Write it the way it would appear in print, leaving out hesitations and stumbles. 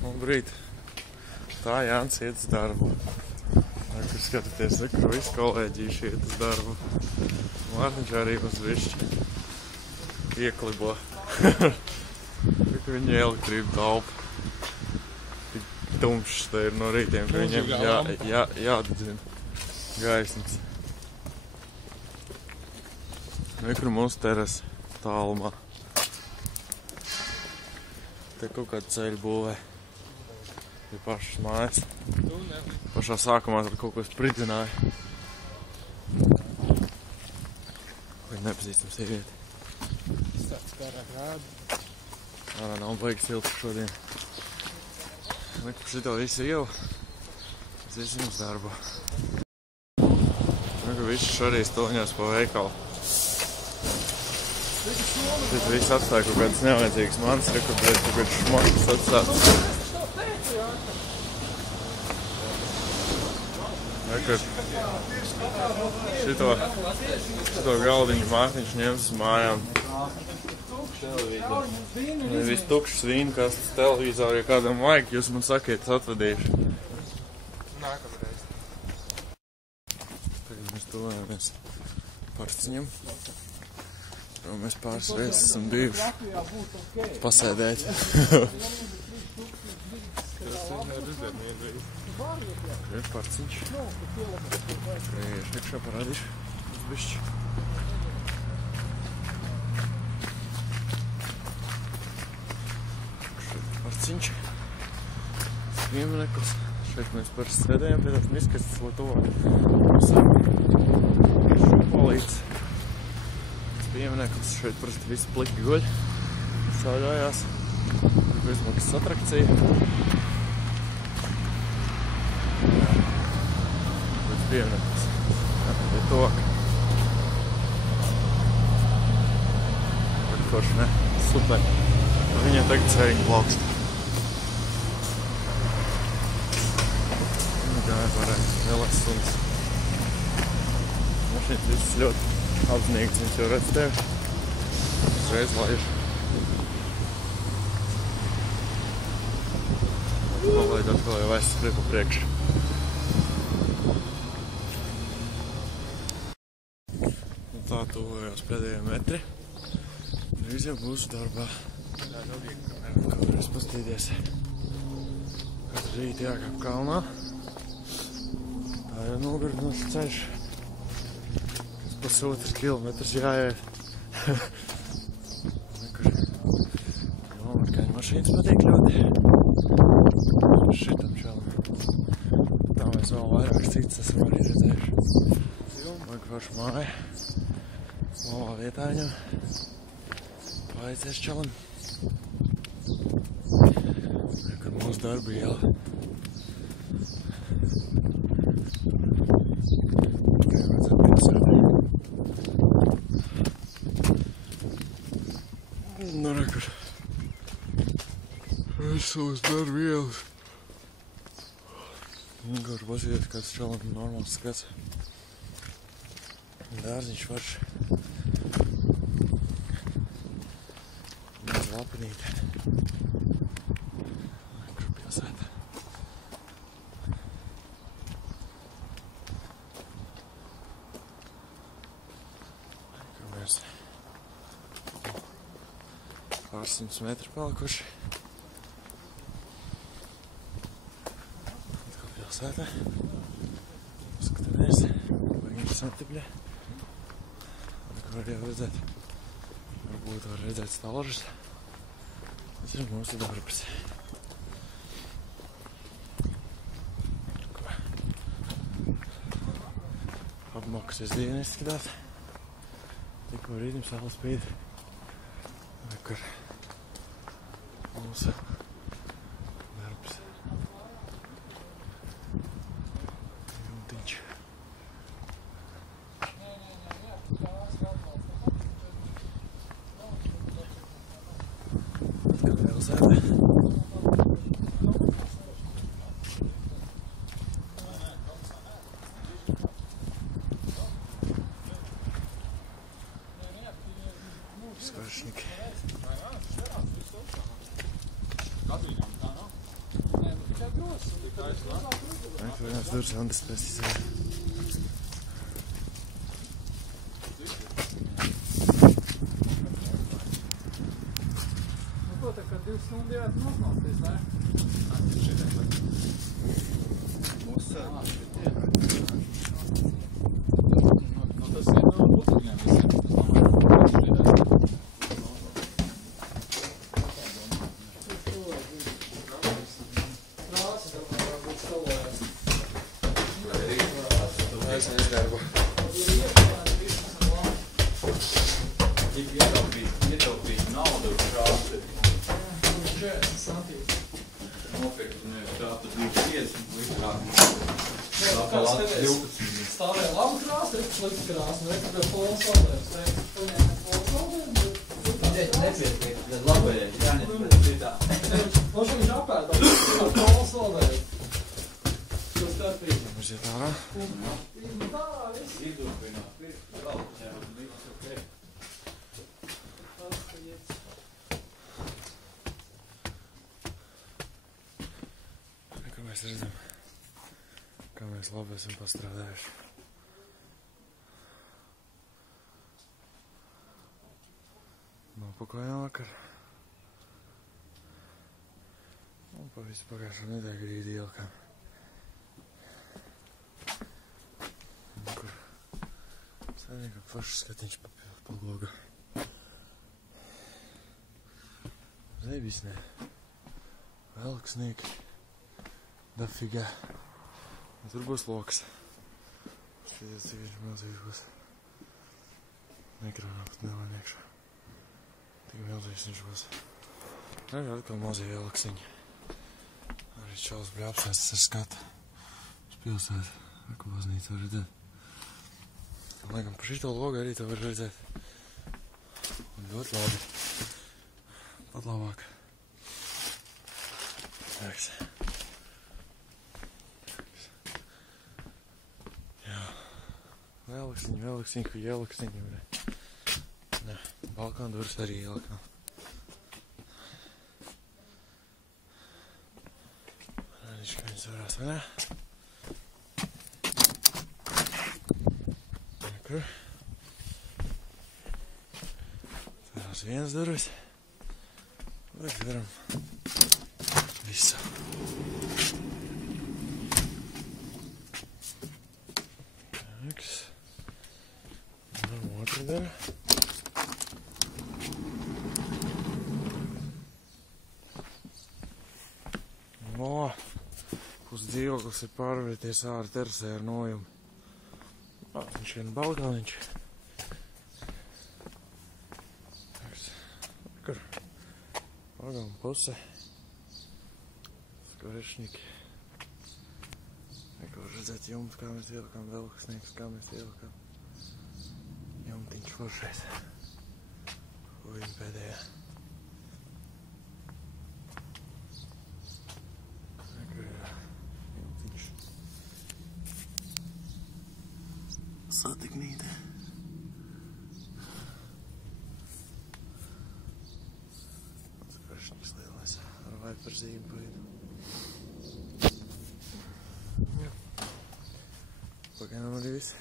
Labrīt. Tā Jānis iet uz darbu. Kur skatāties, kur visi kolēģīši iet uz darbu. Mārtiņš arī mums višķi ieklibo. Viņa elektrību taupa. Tik tumšs te ir no rītiem, ka viņiem jādedzina gaismas. Kur mūsu terasa tālumā. Te kaut kāda ceļa būvē. Pie pašas mājas. Pašā sākumā tur kaut ko spridzināja. Vai nepazīstam sievieti. Tāds pārāk rāda. Ārā nav baigi silti šodien. Par šito visu ielu. Mēs iesim uz darbu. Visi šorī stoliņās pa veikalu. Šeit viss atstāja kaut kādas nevajadzīgas manas, kaut kāds šmakas atstāts. Šito galdiņu Mārtiņš ņems uz mājām. Viss tukšs vīnkastes, televizori, ja kādam vajag, jūs man sakiet, es atvadīšu. Nākamreiz. Tagad mēs tuvojamies Parciņam. Mēs pāris reizes esam bijuši pasēdēt. Ir Parciņš. Iekšā parādīšu uz bišķi. Šeit Parciņš. Piemineklis. Šeit mēs parasti sēdējam pie tās miskastes Latvā. Šupolīts. Piemineklis. Šeit parasti visi pliki guļ. Sāļājās. Bezmaksas atrakcija. Piemineklis. Ir toka. Forši, ne? Super. Viņam tagad sēriņu plaukst. Gāja varēja vēlēs suns. Mašīnas viss ļoti apzinīgs. Viņš jau redz tevi. Uzreiz laiž. Palaid atkal jau aizskrien pa priekšu. Tā tuvojās pēdējie metri. Drīz jau būšu darbā. Kaut varēs pastīties. Katru rītu jākāp kalnā. Tā jau nogurdinošs ceļš. Kas pusotrs kilometrs jāiet. Amerikāņu mašīnas patīk ļoti. Šitam šalam. Tā mēs vēl vairākas citas esam arī redzējuši. Vajag foršu māju. Labā vietā viņam. Paicies čalam. Kur mūsu darba iela. Tur jau redzēt pilsētā. Nu, rekur. Viss uz darba ielas. Kur pasīties kāds čalam normāls skats. Dārziņš forši. Mēs lapanīte. Kur pilsēta. Kur mēs pārsimts metri palikuši. Atkal pilsēta. Skatāmies. Vai interesanti bļa. Var jau redzēt, varbūt var redzēt stalžas. Tas ir mūsu darbs. Apmokusies diena izskatās. Tikko rītim saule spīd. Kur mūsu darbs. Jumtiņš. Скорочник. Tur viens durs Andis pesticīdi. Nu ko, tā kā 2 stundu jāt nosmalties, ne? Tas ir no putekļiem visiem. Ietaupīt naudu krāsti. Nopirkt, nevis tā, tad 250 litrāk. Tā pa Latvijas 12. Stāvēja labu krāstu, sliktu krāstu, vai kā pols valdējums. Paņēma pols valdējums, bet... Nepietiek, tad labajai jāņem pēc citā. Viņš apēdā, kā pols valdējums. Tas starpīgi. Mums iet ārā. Tā, viss. Iedurpināt, pirkt, braukt, viss ok. Kā mēs redzam, kā mēs labi esam pastrādājuši. Nopakojām vakar. Un pa visu pagājušo nedēļu grīdi ielikām. Kur saimniekam foršs skatiņš pa logu. Zejbisnē. Velksnieki. Dafigā. Un tur būs loks. Skaties, cik viņš milzīgs būs. Ekrānā pat nelēn iekšā. Tik milzīgs viņš būs. Arī atkal mazie velksiņi. Arī čalis bija apsēstas ar skatu. Uz pilsētu. Ako baznīcu var redzēt. Laikam par šito logu arī to var redzēt. Un ļoti labi. Pat labāk. Tāks. Vēlaksiņi, ka ielaksiņi. Jā, balkāna durvis arī ielikām. Rādīšu, ka viņas varās, vai ne? Nekur. Tās viens durvis. Vai varam visu. Tāks. Otru daļu. Uz dzīvoklis ir pārvērties ārā terasē ar nojumu. Viņš vien balkāniņš. Kur? Pagam puse. Skvarešņiki. Neko var redzēt jumtu, kā mēs ielikām, velksnieks, kā mēs ielikām. Jumtiņš foršais. Ujum pēdējā. Kur ir jumtiņš. Satiknīte. Skvarešņiks lielais ar vaiparzīmi pa vidu. Pagaidām arī viss.